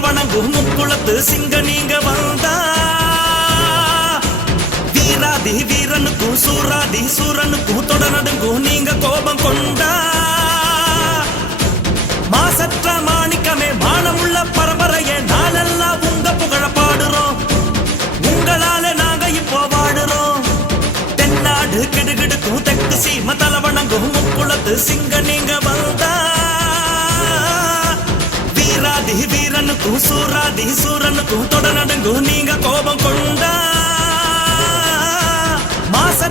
வணங்கும் முக்குளத்து சிங்க நீங்க வந்தா. வீராதி வீரனுக்கும் சூராதி சூரனுக்கும் தொட நீங்க கோபம் கொண்டா. மாசற்ற மாணிக்கமே மானமுள்ள பரம்பரையே நாளெல்லாம் உங்க புகழ பாடுறோம். உங்களால நாங்க இப்போ வாடுறோம். தென்னாடு கிடுகிடுக்கும் தெற்கு சீம தலவணங்கும். முக்குளத்து சிங்க நீங்க வீராதி வீரனுக்கும் சூராதி சூரனுக்கும் தொட நடுங்கும் நீங்க கோபம் கொண்டா மாச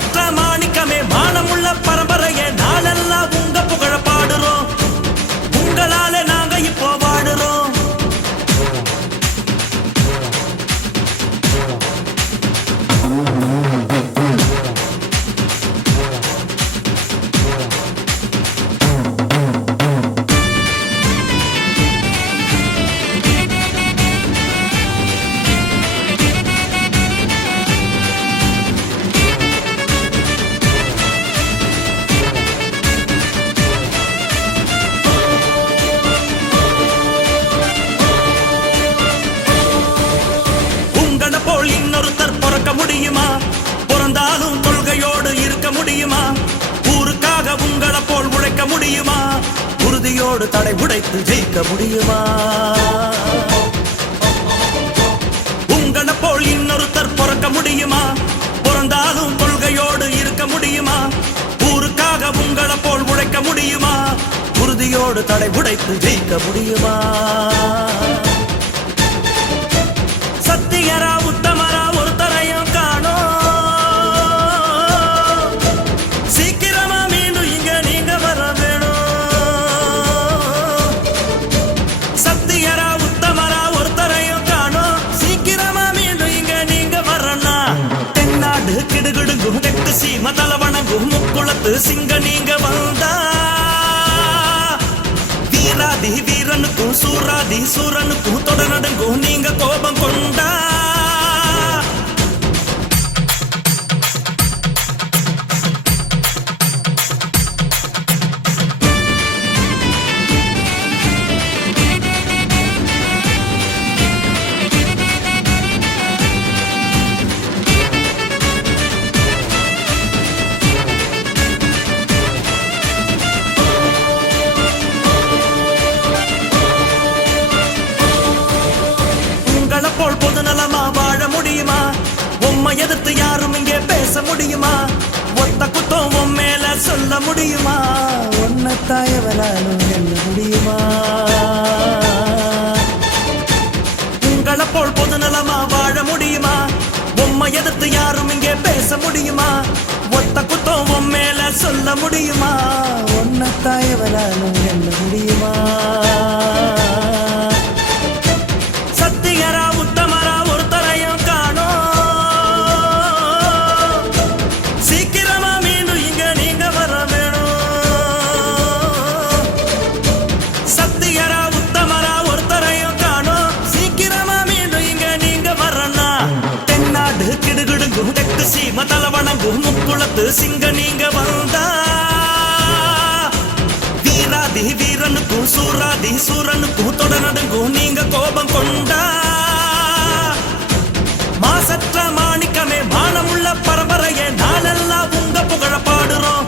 உறுதியோடு தடை உடைத்து ஜெயிக்க முடியுமா? உங்களை போல் இன்னொருத்தர் பிறக்க முடியுமா? பிறந்தாலும் கொள்கையோடு இருக்க முடியுமா? ஊருக்காக உங்களை போல் உழைக்க முடியுமா? உறுதியோடு தடை உடைத்து ஜெயிக்க முடியுமா? முக்குளத்து சிங்க நீங்க வந்தா. வீராதி வீரனுக்கும் சூராதி சூரனுக்கும் தொட நீங்க கோபம் கொண்டா. எதிர்த்து யாரும் இங்கே பேச முடியுமா? ஒத்த குத்தம் உன் மேல சொல்ல முடியுமா? ஒன்ன தாயவராலும் என்ன முடியுமா? உங்களை போல் பொது நலமா வாழ முடியுமா? உம்மை எதிர்த்து யாரும் இங்கே பேச முடியுமா? ஒத்த குத்தம் உன் மேல சொல்ல முடியுமா? ஒன்ன தாயவராலும் என்ன முடியுமா? தெற்கு சீம தலவணங்கும் முக்குளத்து சிங்க நீங்க வந்தா. வீராதி வீரனுக்கும் சூராதி சூரனுக்கும் தொட நீங்க கோபம் கொண்டா. மாசற்ற மாணிக்கமே மானமுள்ள பரம்பரையே நாளெல்லாம் உங்க புகழ பாடுறோம்.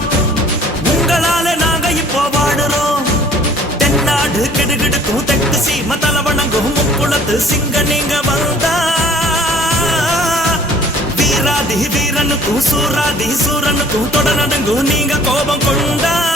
உங்களால நாங்க இப்போ வாடுறோம். தென்னாடு கெடுகிடுக்கும் தெற்கு சீம தலவணங்கும் முக்குளத்து சிங்க நீங்க வந்தா. வீரனுக்கும் சூராதி சூரனுக்கும் தொட நடுங்கும் நீங்க கோபம் கொண்டா